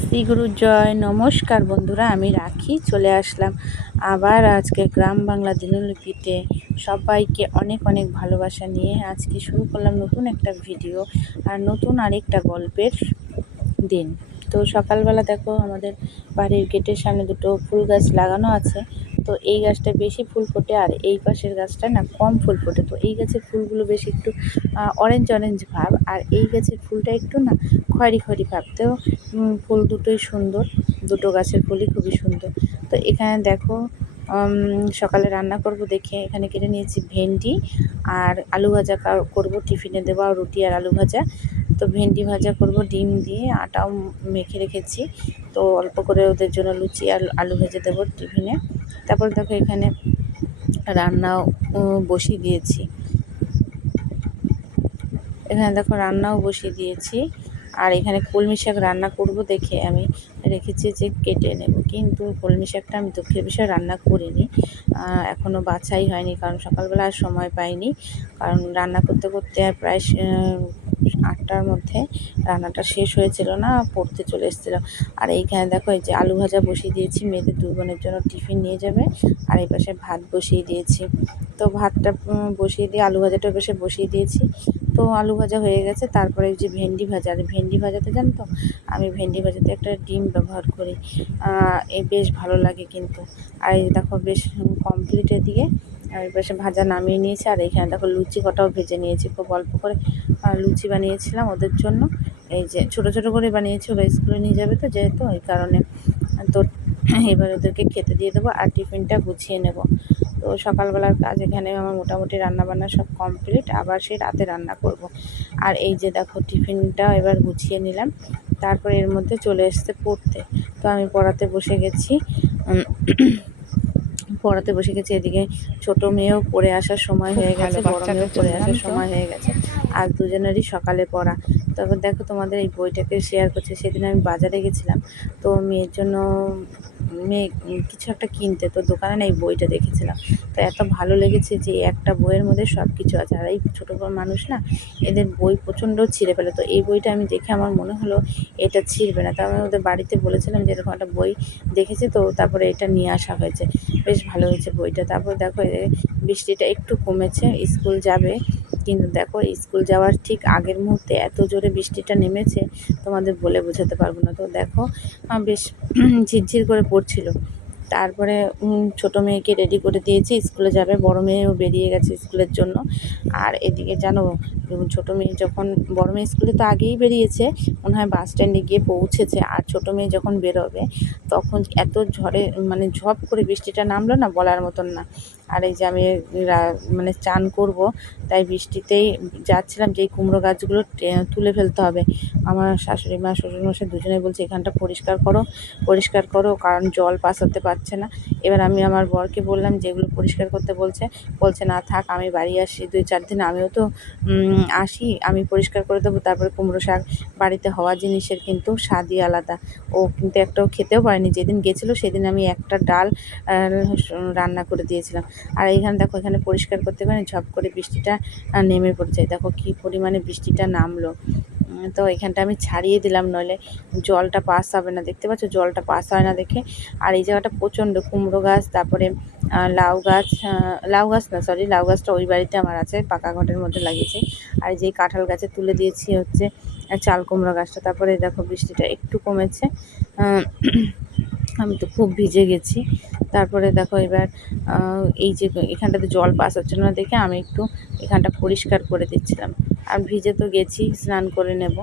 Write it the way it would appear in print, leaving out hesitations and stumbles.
শ্রী গুরু জয়। নমস্কার বন্ধুরা, আমি রাখি চলে আসলাম আবার আজকে গ্রাম বাংলা দিনলিপিতে সবাইকে অনেক অনেক ভালোবাসা নিয়ে আজকে শুরু করলাম নতুন একটা ভিডিও আর নতুন আরেকটা গল্পের দিন। তো সকালবেলা দেখো আমাদের বাড়ির গেটের সামনে দুটো ফুল গাছ লাগানো আছে। তো এই গাছটা বেশি ফুল ফোটে আর এই পাশের গাছটা না কম ফুল ফোটে। তো এই গাছের ফুলগুলো বেশি একটু অরেঞ্জ অরেঞ্জ ভাব আর এই গাছের ফুলটা একটু না খয়েরি খয়েরি ভাব। তো ফুল দুটোই সুন্দর, দুটো গাছের ফুলই খুবই সুন্দর। তো এখানে দেখো সকালে রান্না করব দেখে এখানে কেটে নিয়েছি ভেন্ডি আর আলু ভাজা করব, টিফিনে দেবো আর রুটি আর আলু ভাজা। তো ভেন্ডি ভাজা করব, ডিম দিয়ে আটাও মেখে রেখেছি। তো অল্প করে ওদের জন্য লুচি আর আলু ভেজে দেবো টিফিনে। তারপর দেখো এখানে রান্নাও বসিয়ে দিয়েছি। আর এখানে কলমি শাক রান্না করব দেখে আমি রেখেছি যে কেটে নেব, কিন্তু কলমি শাকটা আমি দুঃখের বিষয় রান্না করিনি, এখনও বাছাই হয়নি, কারণ সকালবেলা আর সময় পাইনি। কারণ রান্না করতে করতে আর প্রায় 8টার মধ্যে রান্নাটা শেষ হয়েছিল না, পড়তে চলে এসেছিলো। আর এইখানে দেখো এই যে আলু ভাজা বসিয়ে দিয়েছি, মেয়েদের 2 বোনের জন্য টিফিন নিয়ে যাবে। আর এই পাশে ভাত বসিয়ে দিয়েছি। তো ভাতটা বসিয়ে দিয়ে আলু ভাজাটা পাশে বসিয়ে দিয়েছি। তো আলু ভাজা হয়ে গেছে। তারপরে যে ভেন্ডি ভাজা, আর ভেন্ডি ভাজাতে জানো তো আমি ভেন্ডি ভাজাতে একটা ডিম ব্যবহার করি, এই বেশ ভালো লাগে কিন্তু। আর এই দেখো বেশ কমপ্লিট এদিকে, আর পাশে ভাজা নামিয়ে নিয়েছি। আর এইখানে দেখো লুচি কটাও ভেজে নিয়েছি, খুব অল্প করে লুচি বানিয়েছিলাম ওদের জন্য। এই যে ছোটো ছোটো করে বানিয়েছি, ওরা স্কুলে নিয়ে যাবে তো যেহেতু, এই কারণে। তো এবার ওদেরকে খেতে দিয়ে দেবো আর টিফিনটা গুছিয়ে নেব। তো সকালবেলার কাজ এখানে আমার মোটামুটি রান্নাবান্না সব কমপ্লিট, আবার সেই রাতে রান্না করব। আর এই যে দেখো টিফিনটা এবার গুছিয়ে নিলাম। তারপরে এর মধ্যে চলে এসছে পড়তে। তো আমি পড়াতে বসে গেছি। এদিকে ছোট মেয়েও পড়ে আসার সময় হয়ে গেছে, বড় মেয়েও পড়ে আসার সময় হয়ে গেছে। আর দুজনেরই সকালে পড়া। তবে দেখো তোমাদের এই বইটাকে শেয়ার করছি। সেদিন আমি বাজারে গেছিলাম, তো মেয়ে কিছু একটা কিনতে, তো দোকানে না এই বইটা দেখেছিলাম। তো এত ভালো লেগেছে যে একটা বইয়ের মধ্যে সব কিছু আছে। আর এই ছোটো মানুষ না, এদের বই প্রচণ্ড ছিঁড়ে ফেলে। তো এই বইটা আমি দেখে আমার মনে হলো এটা ছিঁড়বে না। তো আমি ওদের বাড়িতে বলেছিলাম যে এরকম একটা বই দেখেছি, তো তারপরে এটা নিয়ে আসা হয়েছে। বেশ ভালো হয়েছে বইটা। তারপর দেখো বৃষ্টিটা একটু কমেছে, স্কুল যাবে। কিন্তু দেখো স্কুল যাওয়ার ঠিক আগের মুহূর্তে এত জোরে বৃষ্টিটা নেমেছে, তোমাদের বলে বোঝাতে পারবো না। তো দেখো বেশ ঝিরঝির করে পড়ছিল। তারপরে ছোটো মেয়েকে রেডি করে দিয়েছি, স্কুলে যাবে। বড় মেয়েও বেরিয়ে গেছে স্কুলের জন্য। আর এদিকে জানো, ছোটো মেয়ে যখন, বড় মেয়ে স্কুলে তো আগেই বেরিয়েছে, মনে হয় বাস স্ট্যান্ডে গিয়ে পৌঁছেছে। আর ছোটো মেয়ে যখন বেরোবে তখন এত ঝড়ে মানে ঝপ করে বৃষ্টিটা নামলো না, বলার মতন না। আর এই যে আমি মানে চান করব, তাই বৃষ্টিতেই যাচ্ছিলাম। যেই কুমড়ো গাছগুলো তুলে ফেলতে হবে, আমার শাশুড়ি মা শ্বশুরমশাই দুজনেই বলছে এখানটা পরিষ্কার করো, কারণ জল পাস হতে পারছে না। এবার আমি আমার বরকে বললাম যে এগুলো পরিষ্কার করতে বলছে না থাক, আমি বাড়ি আসি 2-4 দিন, আমিও তো আসি, আমি পরিষ্কার করে দেবো। তারপরে কুমড়ো শাক বাড়িতে হওয়া জিনিসের কিন্তু স্বাদই আলাদা। ও কিন্তু একটাও খেতেও পারেনি। যেদিন গেছিলো সেদিন আমি একটা ডাল রান্না করে দিয়েছিলাম। আর এইখানে দেখো, এখানে পরিষ্কার করতে পারি, ঝপ করে বৃষ্টিটা নেমে পড়ছে। দেখো কী পরিমাণে বৃষ্টিটা নামলো। তো এখানটা আমি ছাড়িয়ে দিলাম, নইলে জলটা পাস হবে না। দেখতে পাচ্ছ জলটা পাস হয় না দেখে। আর এই জায়গাটা প্রচণ্ড কুমড়ো গাছ, তারপরে লাউ গাছটা ওই বাড়িতে আমার আছে, পাকা ঘটের মধ্যে লাগিয়েছি। আর এই যে কাঁঠাল গাছে তুলে দিয়েছি হচ্ছে চাল কুমড়ো গাছটা। তারপরে দেখো বৃষ্টিটা একটু কমেছে, আমি তো খুব ভিজে গেছি। তারপরে দেখো এবার এই যে এখানটাতে জল পাস হচ্ছে না দেখে আমি একটু এখানটা পরিষ্কার করে দিচ্ছিলাম। আর ভিজে তো গেছি, স্নান করে নেব।